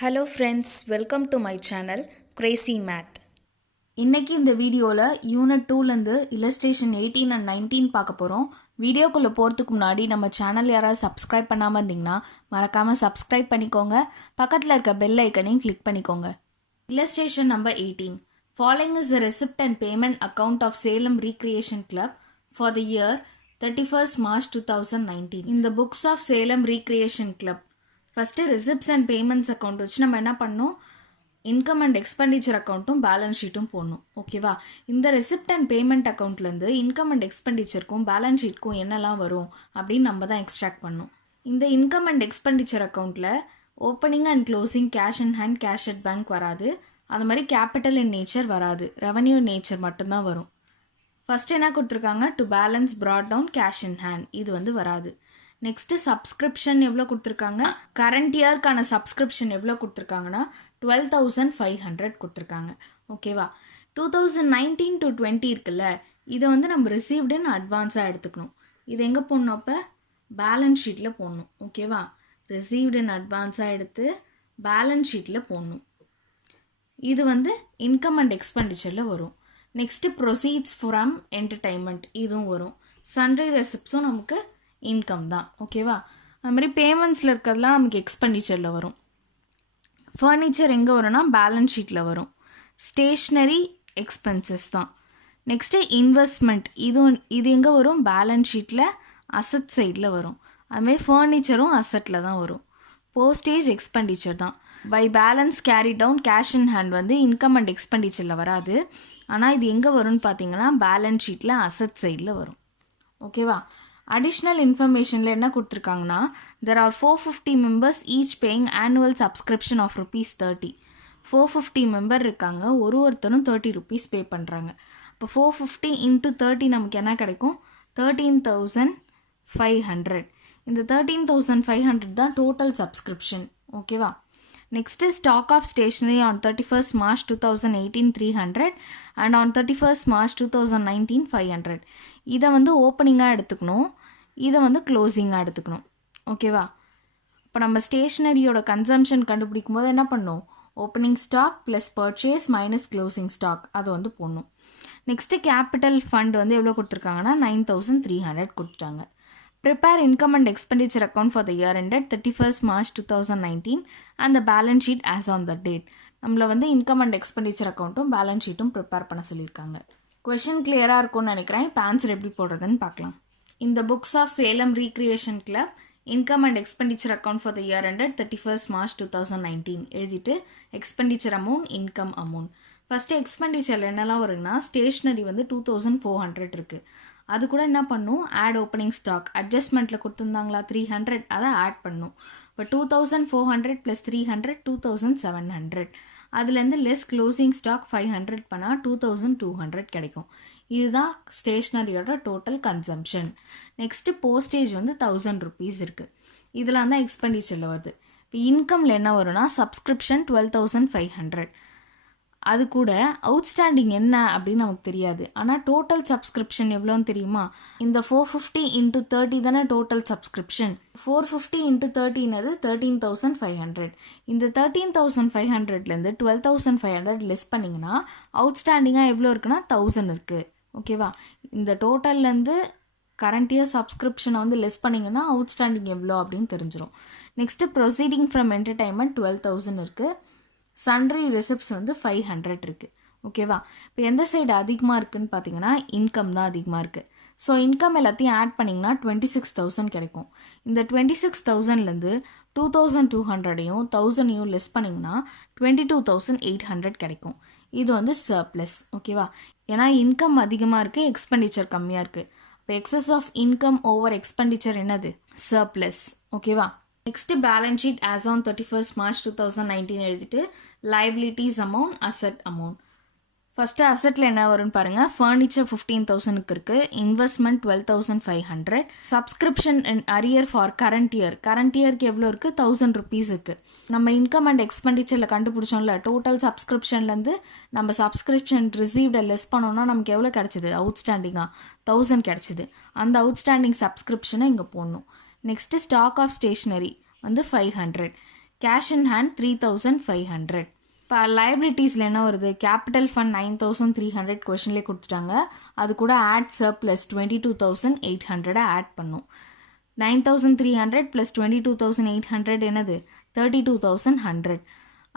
Hello friends, welcome to my channel Crazy Math. இன்னைக்கு இந்த வீடியோவில் யூனிட் 2லேருந்து இல்லஸ்ட்ரேஷன் 18 அண்ட் 19 பார்க்க போகிறோம். வீடியோக்குள்ளே போகிறதுக்கு முன்னாடி நம்ம சேனல் யாராவது சப்ஸ்கிரைப் பண்ணாமல் இருந்தீங்கன்னா மறக்காமல் சப்ஸ்கிரைப் பண்ணிக்கோங்க. பக்கத்தில் இருக்க பெல் ஐக்கனையும் கிளிக் பண்ணிக்கோங்க. Illustration number 18. Following is the receipt and payment account of Salem Recreation Club for the year 31st March 2019. In the books of Salem Recreation Club. First receipts and payments account வச்சு நம்ம என்ன பண்ணணும், income and expenditure அக்கௌண்ட்டும் balance ஷீட்டும் போடணும். ஓகேவா? இந்த receipt and payment அக்கௌண்ட்லேருந்து இன்கம் அண்ட் எக்ஸ்பெண்டிச்சருக்கும் பேலன்ஸ் ஷீட்க்கும் என்னெல்லாம் வரும் அப்படின்னு நம்ம தான் எக்ஸ்ட்ராக்ட் பண்ணணும். இந்த இன்கம் அண்ட் எக்ஸ்பெண்டிச்சர் அக்கௌண்ட்டில் opening and closing cash in hand, cash at bank வராது. அது மாதிரி கேபிட்டல் இன் நேச்சர் வராது. ரெவன்யூ இன் நேச்சர் மட்டும்தான் வரும். ஃபஸ்ட்டு என்ன கொடுத்துருக்காங்க, to balance brought down cash in hand, இது வராது. நெக்ஸ்ட்டு சப்ஸ்கிரிப்ஷன் எவ்வளோ கொடுத்துருக்காங்க, கரண்ட் இயர்க்கான சப்ஸ்கிரிப்ஷன் எவ்வளோ கொடுத்துருக்காங்கன்னா 12,500 கொடுத்துருக்காங்க. ஓகேவா? 2019 to 20 இருக்குல்ல, இதை நம்ம ரிசீவ்டுன்னு அட்வான்ஸாக எடுத்துக்கணும். இது எங்கே போடணும், அப்போ பேலன்ஸ் ஷீட்டில் போடணும். ஓகேவா? ரிசீவ்டுன்னு அட்வான்ஸாக எடுத்து பேலன்ஸ் ஷீட்டில் போடணும். இது இன்கம் அண்ட் எக்ஸ்பெண்டிச்சரில் வரும். நெக்ஸ்ட்டு ப்ரொசீட்ஸ் ஃப்ரம் என்டர்டைன்மெண்ட், இதுவும் வரும். சன்ட்ரி ரெசிப்ட்ஸும் நமக்கு இன்கம் தான். ஓகேவா? அது மாதிரி பேமெண்ட்ஸில் இருக்கிறதுலாம் நமக்கு எக்ஸ்பெண்டிச்சரில் வரும். ஃபர்னிச்சர் எங்கே வரும்னா பேலன்ஸ் ஷீட்டில் வரும். ஸ்டேஷ்னரி எக்ஸ்பென்சஸ் தான். நெக்ஸ்ட்டு இன்வெஸ்ட்மெண்ட், இது எங்கே வரும், பேலன்ஸ் ஷீட்டில் அசட் சைடில் வரும். அதுமாதிரி ஃபர்னிச்சரும் அசட்டில் தான் வரும். போஸ்டேஜ் எக்ஸ்பெண்டிச்சர் தான். By balance carry down cash in hand income and எக்ஸ்பெண்டிச்சரில் வராது. ஆனால் இது எங்கே வரும்னு பார்த்தீங்கன்னா பேலன்ஸ் ஷீட்டில் அசட் சைடில் வரும். ஓகேவா? அடிஷ்னல் இன்ஃபர்மேஷனில் என்ன கொடுத்துருக்காங்கன்னா, there are 450 members each paying annual subscription of ₹30. 450 member இருக்காங்க, ஒருத்தரும் ₹30 பே பண்ணுறாங்க. இப்போ 450 × 30 நமக்கு என்ன கிடைக்கும், 13,500. இந்த 13,500 தான் டோட்டல் சப்ஸ்கிரிப்ஷன். ஓகேவா? Next stock of stationery on 31st March 2018 300 and on 31st March 2019 500. இதை ஓப்பனிங்காக எடுத்துக்கணும், இதை க்ளோசிங்காக எடுத்துக்கணும். ஓகேவா? இப்போ நம்ம ஸ்டேஷ்னரியோட கன்சம்ஷன் கண்டுபிடிக்கும் போது என்ன பண்ணணும், opening stock plus purchase minus closing stock அதை போடணும். நெக்ஸ்ட்டு கேபிட்டல் ஃபண்ட் எவ்வளோ கொடுத்துருக்காங்கன்னா 9,300 கொடுத்துட்டாங்க. Prepare income and expenditure account for the year ended 31st March 2019 and the balance sheet as on the date. நம்மள income and expenditure accountடும் balance sheetடும் prepare பண்ண சொல்லியிருக்காங்க. Question clear-ஆக இருக்கும்னு நினைக்கிறேன். இப்போ ஆன்சர் எப்படி போடுறதுன்னு பார்க்கலாம். In the books of Salem Recreation Club, income and expenditure account for the year ended 31st March 2019 எழுதிட்டு expenditure amount, income amount. First எக்ஸ்பெண்டிச்சரில் என்னெல்லாம் வருதுன்னா, ஸ்டேஷ்னரி 2,400 இருக்குது. அது கூட என்ன பண்ணும், ஆட் ஓப்பனிங் ஸ்டாக் அட்ஜஸ்ட்மெண்ட்டில் கொடுத்துருந்தாங்களா 300, அதை ஆட் பண்ணும். இப்போ 2,400 + 300 2,700. அதுலேருந்து லெஸ் க்ளோசிங் ஸ்டாக் 500 பண்ணால் 2,200 கிடைக்கும். இதுதான் ஸ்டேஷ்னரியோட டோட்டல் கன்சம்ஷன். நெக்ஸ்ட்டு போஸ்டேஜ் ₹1,000 இருக்குது. இதெல்லாம் தான் எக்ஸ்பெண்டிச்சரில் வருது. இப்போ இன்கமில் என்ன வரும்னா, சப்ஸ்கிரிப்ஷன் 12,500. அது கூட அவுட்ஸ்டாண்டிங் என்ன அப்படின்னு நமக்கு தெரியாது. ஆனால் டோட்டல் சப்ஸ்கிரிப்ஷன் எவ்வளோன்னு தெரியுமா, இந்த 450 × 30 தானே டோட்டல் சப்ஸ்கிரிப்ஷன். 450 × 30 13,500. இந்த 13,500லேருந்து 12,500 லெஸ் பண்ணிங்கன்னா அவுட்ஸ்டாண்டிங்காக எவ்வளோ இருக்குன்னா 1,000 இருக்குது. ஓகேவா? இந்த டோட்டல்லேருந்து கரண்ட் இயர் சப்ஸ்கிரிப்ஷனை லெஸ் பண்ணிங்கன்னா அவுட்ஸ்டாண்டிங் எவ்வளோ அப்படின்னு தெரிஞ்சிடும். நெக்ஸ்ட்டு ப்ரொசீடிங் ஃப்ரம் என்டர்டைன்மெண்ட் 12,000 இருக்குது. சன்ட்ரி ரெசிப்ட்ஸ் 500 இருக்குது. ஓகேவா? இப்போ எந்த சைடு அதிகமாக இருக்குதுன்னு பார்த்தீங்கன்னா இன்கம் தான் அதிகமாக இருக்குது. ஸோ இன்கம் எல்லாத்தையும் ஆட் பண்ணிங்கன்னா 26,000 கிடைக்கும். இந்த 26,000லேருந்து 2,200ஐயும் 1,000ஐயும் லெஸ் பண்ணிங்கன்னா 22,800 கிடைக்கும். இது சர்ப்ளஸ். ஓகேவா? ஏன்னா இன்கம் அதிகமாக இருக்குது, எக்ஸ்பெண்டிச்சர் கம்மியாக இருக்குது. இப்போ excess of income over expenditure என்னது, சர்ப்ளஸ். ஓகேவா? Next balance sheet as on 31st March 2019 எழுதிட்டு liabilities amount, asset amount. First அசட்டில் என்ன வரும்னு பாருங்கள். ஃபர்னிச்சர் 15,000க்கு இருக்குது. Investment 12,500. Subscription and arrear for current இயருக்கு எவ்வளோ இருக்குது, ₹1,000 இருக்குது. நம்ம இன்கம் அண்ட் எக்ஸ்பெண்டிச்சரில் கண்டுபிடிச்சோம்ல, டோட்டல் சப்ஸ்கிரிப்ஷன்லேருந்து நம்ம சப்ஸ்கிரிப்ஷன் ரிசீவ்டை லெஸ் பண்ணோன்னா நமக்கு எவ்வளோ கிடச்சிது, அவுட்ஸ்டாண்டிங்காக 1,000 கிடச்சிது. அந்த அவுட்ஸ்டாண்டிங் சப்ஸ்கிரிப்ஷனை இங்கே போடணும். Next stock of stationery 500. Cash in hand 3500. இப்போ லைபிலிட்டிஸில் என்ன வருது, கேபிட்டல் ஃபண்ட் 9300 கொஷின்லேயே கொடுத்துட்டாங்க. அது கூட ஆட் சர்ப்ளஸ் 22800 ஆட் பண்ணும். 9300 + 22800 என்னது 32100.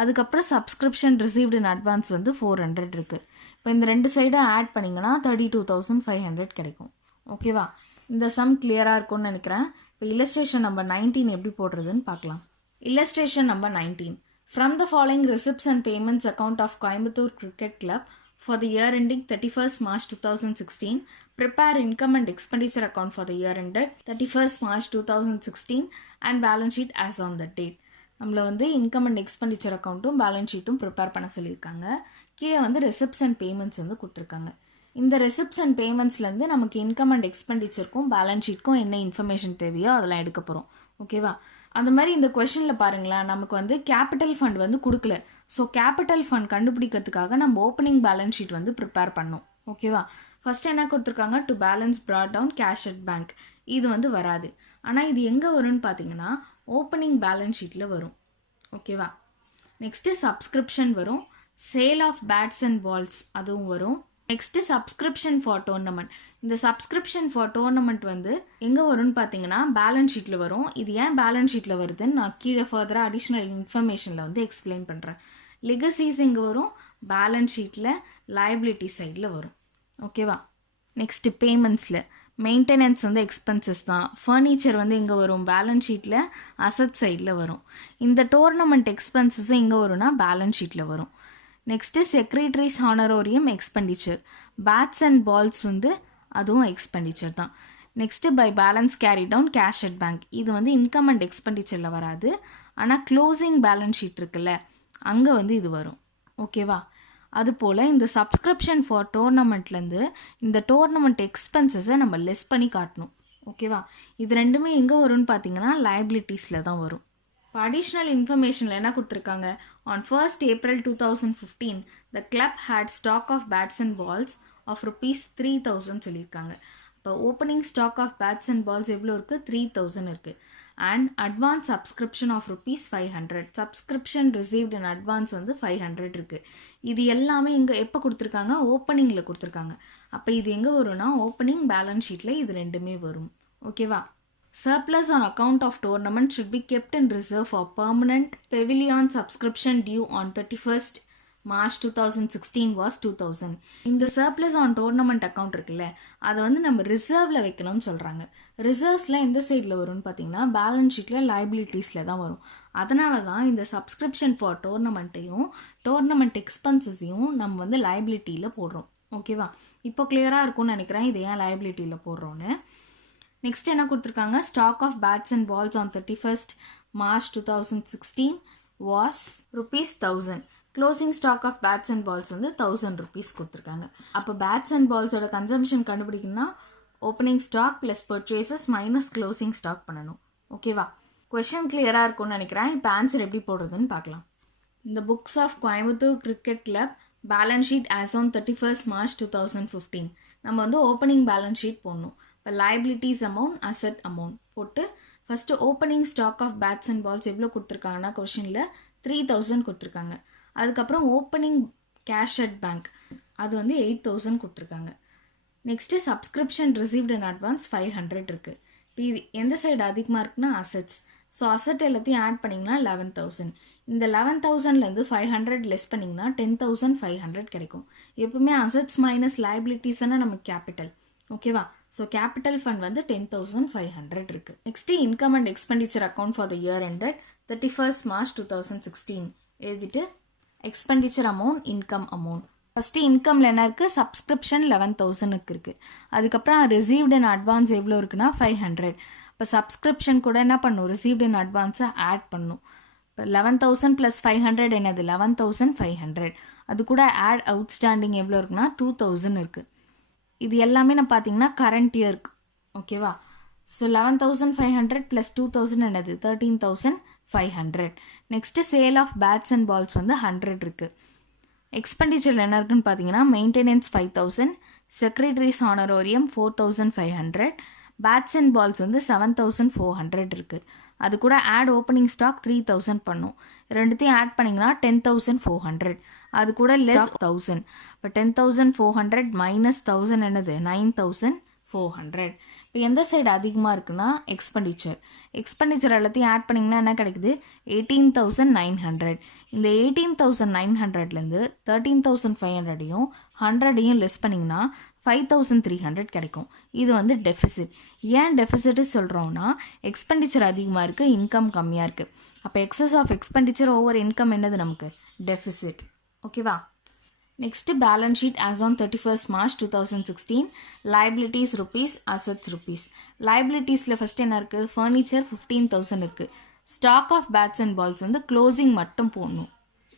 அதுக்கப்புறம் சப்ஸ்கிரிப்ஷன் ரிசீவ்டு இன் அட்வான்ஸ் வந்து 400 இருக்குது. இப்போ இந்த ரெண்டு சைடும் ஆட் பண்ணிங்கன்னா 32500 கிடைக்கும். ஓகேவா, இந்த சம் கிளியராக இருக்கும்னு நினைக்கிறேன். இப்போ இல்லஸ்ட்ரேஷன் நம்பர் 19 எப்படி போடுறதுன்னு பார்க்கலாம். Illustration number 19. From the following receipts and payments account of Coimbatore Cricket Club for the year ending 31st March 2016, prepare income and expenditure account for the year ended 31st March 2016 and balance sheet as on that date. நம்மளை வந்து income and expenditure அக்கௌண்ட்டும் balance ஷீட்டும் prepare பண்ண சொல்லியிருக்காங்க. கீழே வந்து receipts and payments வந்து கொடுத்துருக்காங்க. இந்த ரெசிப்ட்ஸ் அண்ட் பேமெண்ட்ஸ்லேருந்து நமக்கு இன்கம் அண்ட் எக்ஸ்பெண்டிச்சருக்கும் பேலன்ஸ் ஷீட்க்கும் என்ன இன்ஃபர்மேஷன் தேவையோ அதெல்லாம் எடுக்க போகிறோம். ஓகேவா, அந்த மாதிரி இந்த கொஷனில் பாருங்களேன், நமக்கு வந்து கேபிட்டல் ஃபண்ட் வந்து கொடுக்கல. ஸோ கேபிட்டல் ஃபண்ட் கண்டுபிடிக்கிறதுக்காக நம்ம ஓப்பனிங் பேலன்ஸ் ஷீட் வந்து ப்ரிப்பேர் பண்ணோம். ஓகேவா, ஃபஸ்ட்டு என்ன கொடுத்துருக்காங்க, to balance brought down cash at bank. இது வந்து வராது. ஆனால் இது எங்கே வரும்னு பார்த்தீங்கன்னா ஓப்பனிங் பேலன்ஸ் ஷீட்டில் வரும். ஓகேவா, நெக்ஸ்ட்டு சப்ஸ்கிரிப்ஷன் வரும், sale of bats and balls அதுவும் வரும். Next subscription for tournament. இந்த சப்ஸ்கிரிப்ஷன் ஃபார் டோர்னமெண்ட் வந்து எங்கே வரும்னு பார்த்தீங்கன்னா பேலன்ஸ் ஷீட்டில் வரும். இது ஏன் பேலன்ஸ் ஷீட்டில் வருதுன்னு நான் கீழே ஃபர்தராக அடிஷ்னல் இன்ஃபர்மேஷனில் வந்து எக்ஸ்பிளைன் பண்ணுறேன். லெகசிஸ் எங்கே வரும், பேலன்ஸ் ஷீட்டில் லைபிலிட்டி சைடில் வரும். ஓகேவா, நெக்ஸ்ட்டு பேமெண்ட்ஸில் மெயின்டெனன்ஸ் வந்து எக்ஸ்பென்சஸ் தான். ஃபர்னிச்சர் வந்து எங்கே வரும், பேலன்ஸ் ஷீட்டில் அசட் சைடில் வரும். இந்த டோர்னமெண்ட் எக்ஸ்பென்சஸும் எங்கே வரும்னா பேலன்ஸ் ஷீட்டில் வரும். Next secretary's honorarium expenditure, bats and balls வந்து அதுவும் எக்ஸ்பெண்டிச்சர் தான். Next by balance carry down cash at bank. இது வந்து இன்கம் அண்ட் எக்ஸ்பெண்டிச்சரில் வராது. ஆனால் க்ளோசிங் பேலன்ஸ் ஷீட் இருக்குல்ல அங்கே வந்து இது வரும். ஓகேவா, அதுபோல் இந்த சப்ஸ்கிரிப்ஷன் ஃபார் டோர்னமெண்ட்லேருந்து இந்த டோர்னமெண்ட் எக்ஸ்பென்சஸை நம்ம லெஸ் பண்ணி காட்டணும். ஓகேவா, இது ரெண்டுமே எங்கே வரும்னு பார்த்தீங்கன்னா லைபிலிட்டிஸில் தான் வரும். இப்போ அடிஷ்னல் இன்ஃபர்மேஷனில் என்ன கொடுத்துருக்காங்க, on 1st April 2015 the club had stock of bats and balls of ₹3000 சொல்லியிருக்காங்க. இப்போ opening stock of bats and balls எவ்வளோ இருக்குது, 3000 இருக்குது. And advance subscription of ₹500, subscription received in advance வந்து 500 இருக்குது. இது எல்லாமே இங்கே எப்போ கொடுத்துருக்காங்க, ஓப்பனிங்கில் கொடுத்துருக்காங்க. அப்போ இது எங்கே வரும்னா ஓப்பனிங் பேலன்ஸ் ஷீட்டில் இது ரெண்டுமே வரும். ஓகேவா, surplus on account of tournament should be kept in reserve for permanent pavilion subscription due on 31st March 2016 was 2000. இந்த surplus on tournament account இருக்குல்ல அதை வந்து நம்ம ரிசர்வில் வைக்கணும்னு சொல்கிறாங்க. ரிசர்வ்ஸில் எந்த சைடில் வரும்னு பார்த்தீங்கன்னா பேலன்ஸ் ஷீட்டில் லைபிலிட்டிஸில் தான் வரும். அதனால தான் இந்த சப்ஸ்கிரிப்ஷன் ஃபார் டோர்னமெண்ட்டையும் டோர்னமெண்ட் எக்ஸ்பென்சஸையும் நம்ம வந்து லைபிலிட்டியில் போடுறோம். ஓகேவா, இப்போ கிளியராக இருக்கும்னு நினைக்கிறேன் இது ஏன் லைபிலிட்டியில் போடுறோன்னு. நெக்ஸ்ட் என்ன கொடுத்துருக்காங்க, stock of bats and balls on 31st March 2016 was ₹1000. Closing stock of bats and balls வந்து ₹1000 கொடுத்துருக்காங்க. அப்போ பேட்ஸ் அண்ட் பால்ஸோட கன்சம்ஷன் கண்டுபிடிக்கணும்னா opening stock plus purchases minus closing stock பண்ணணும். ஓகேவா, கொஷின் கிளியராக இருக்கும்னு நினைக்கிறேன். இப்போ ஆன்சர் எப்படி போடுறதுன்னு பார்க்கலாம். இந்த books of Coimbatore cricket club balance sheet as on 31st March 2015 நம்ம வந்து ஓப்பனிங் பேலன்ஸ் ஷீட் போடணும். இப்போ லைபிலிட்டிஸ் அமௌண்ட், அசட் அமௌண்ட் போட்டு first opening stock of bats and balls எவ்வளோ கொடுத்துருக்காங்கன்னா கொஷினில் 3000 கொடுத்துருக்காங்க. அதுக்கப்புறம் ஓப்பனிங் கேஷ் அட் பேங்க் அது வந்து 8000 கொடுத்துருக்காங்க. Next subscription received in advance 500 இருக்குது. இப்போ இது எந்த சைடு அதிகமாக இருக்குன்னா அசட்ஸ். ஸோ அசட் எல்லாத்தையும் ஆட் பண்ணிங்கன்னா 11000. இந்த 11000லேருந்து 500 லெஸ் பண்ணிங்கன்னா 10500 கிடைக்கும். எப்பவுமே அசட்ஸ் மைனஸ் லைபிலிட்டிஸ் தானே நமக்கு கேபிட்டல். ஓகேவா, ஸோ கேபிட்டல் ஃபண்ட் வந்து 10500 இருக்குது. Next income and expenditure account for the year ended 31st March 2016 எழுதிட்டு expenditure amount, income amount. First இன்கமில் என்ன இருக்குது, சப்ஸ்கிரிப்ஷன் 11000க்கு இருக்குது. அதுக்கப்புறம் ரிசீவ்ட் இன் அட்வான்ஸ் எவ்வளோ இருக்குன்னா 500. இப்போ சப்ஸ்கிரிப்ஷன் கூட என்ன பண்ணணும், ரிசீவ்ட் இன் அட்வான்ஸை ஆட் பண்ணணும். இப்போ 11000 + 500 என்னது 11500. அது கூட ஆட் அவுட்ஸ்டாண்டிங் எவ்வளோ இருக்குன்னா 2000 இருக்குது. இது எல்லாமே நான் பார்த்தீங்கன்னா கரண்ட் இயருக்கு. ஓகேவா, ஸோ 11500 + 2000 என்னது 13500. Next sale of bats and balls வந்து 100 இருக்குது. எக்ஸ்பெண்டிச்சர் என்ன இருக்குன்னு பார்த்தீங்கன்னா maintenance 5000, secretary's honorarium 4500, bats and balls வந்து 7400 இருக்குது. அது கூட ஆட் ஓப்பனிங் ஸ்டாக் 3000 பண்ணும். ரெண்டுத்தையும் ஆட் பண்ணிங்கன்னா 10400. அது கூட லெஸ் 1000. இப்போ 10400 மைனஸ் 1000 என்னது 9400. இப்போ எந்த சைடு அதிகமாக இருக்குன்னா எக்ஸ்பெண்டிச்சர் எல்லாத்தையும் ஆட் பண்ணிங்கன்னா என்ன கிடைக்குது 18900. இந்த 18900லேருந்து 13500ஐயும் 100ஐயும் லெஸ் பண்ணிங்கன்னா 5300 கிடைக்கும். இது வந்து டெஃபிசிட். ஏன் டெஃபிசிட்டு சொல்கிறோம்னா எக்ஸ்பெண்டிச்சர் அதிகமாக இருக்குது, இன்கம் கம்மியாக இருக்குது. அப்போ excess of expenditure over income என்னது நமக்கு டெஃபிசிட். ஓகேவா? Next balance sheet as on 31st March 2016. Liabilities rupees, assets rupees. லைபிலிட்டிஸில் ஃபஸ்ட்டு என்ன இருக்குது, ஃபர்னிச்சர் 15000 இருக்குது. Stock of bats and balls வந்து க்ளோசிங் மட்டும் போடணும்.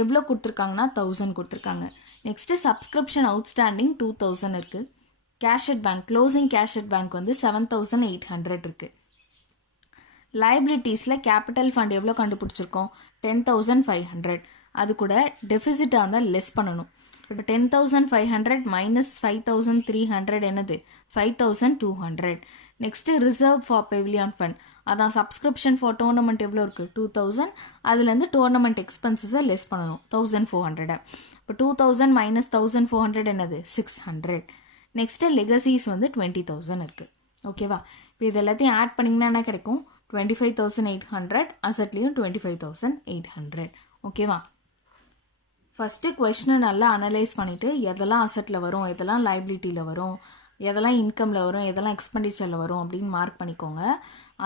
எவ்வளோ கொடுத்துருக்காங்கன்னா 1000 கொடுத்துருக்காங்க. நெக்ஸ்ட்டு சப்ஸ்கிரிப்ஷன் அவுட்ஸ்டாண்டிங் 2000 இருக்குது. Cash at bank, closing cash at bank வந்து 7800 இருக்குது. லைபிலிட்டிஸில் கேபிட்டல் ஃபண்ட் எவ்வளோ கண்டுபிடிச்சிருக்கோம் 10500. அது கூட டெஃபிசிட்டாக இருந்தால் லெஸ் பண்ணணும். இப்போ 10500 மைனஸ் 5300 என்னது 5200. Next reserve for Pavilion fund, அதான் சப்ஸ்கிரிப்ஷன் ஃபார் டோர்னமெண்ட் எவ்வளோ இருக்குது 2000. அதுலேருந்து டோர்னமெண்ட் எக்ஸ்பென்சஸை லெஸ் பண்ணணும் 1400. இப்போ 2000 மைனஸ் 1400 என்னது 600. நெக்ஸ்ட்டு லெகசிஸ் வந்து 20000 இருக்குது. ஓகேவா? இப்போ இது எல்லாத்தையும் ஆட் பண்ணிங்கன்னா என்ன கிடைக்கும் 25800. அசட்லேயும் 25800. ஓகேவா? ஃபஸ்ட்டு கொஷினை நல்லா அனலைஸ் பண்ணிவிட்டு எதெல்லாம் அசட்டில் வரும், எதெல்லாம் லைபிலிட்டியில் வரும், எதெல்லாம் இன்கமில் வரும், எதெல்லாம் எக்ஸ்பெண்டிச்சரில் வரும் அப்படின்னு மார்க் பண்ணிக்கோங்க.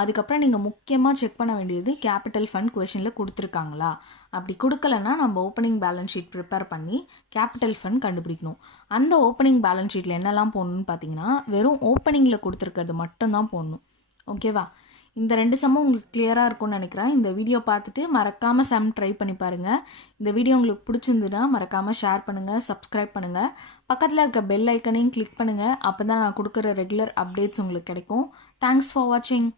அதுக்கப்புறம் நீங்கள் முக்கியமாக செக் பண்ண வேண்டியது கேபிட்டல் ஃபண்ட் கொஷினில் கொடுத்துருக்காங்களா. அப்படி கொடுக்கலன்னா நம்ம ஓப்பனிங் பேலன்ஸ் ஷீட் ப்ரிப்பேர் பண்ணி கேபிட்டல் ஃபண்ட் கண்டுபிடிக்கணும். அந்த ஓப்பனிங் பேலன்ஸ் ஷீட்டில் என்னெல்லாம் போடணும்னு பார்த்தீங்கன்னா வெறும் ஓப்பனிங்கில் கொடுத்துருக்கிறது மட்டும்தான் போடணும். ஓகேவா? இந்த 2 சம்மும் உங்களுக்கு கிளியராக இருக்கும்னு நினைக்கிறேன். இந்த வீடியோ பார்த்துட்டு மறக்காமல் சம் ட்ரை பண்ணி பாருங்கள். இந்த வீடியோ உங்களுக்கு பிடிச்சிருந்துன்னா மறக்காமல் ஷேர் பண்ணுங்கள், சப்ஸ்கிரைப் பண்ணுங்கள், பக்கத்தில் இருக்க பெல் ஐக்கனையும் கிளிக் பண்ணுங்கள். அப்போ தான் நான் கொடுக்குற ரெகுலர் அப்டேட்ஸ் உங்களுக்கு கிடைக்கும். தேங்க்ஸ் ஃபார் வாட்சிங்.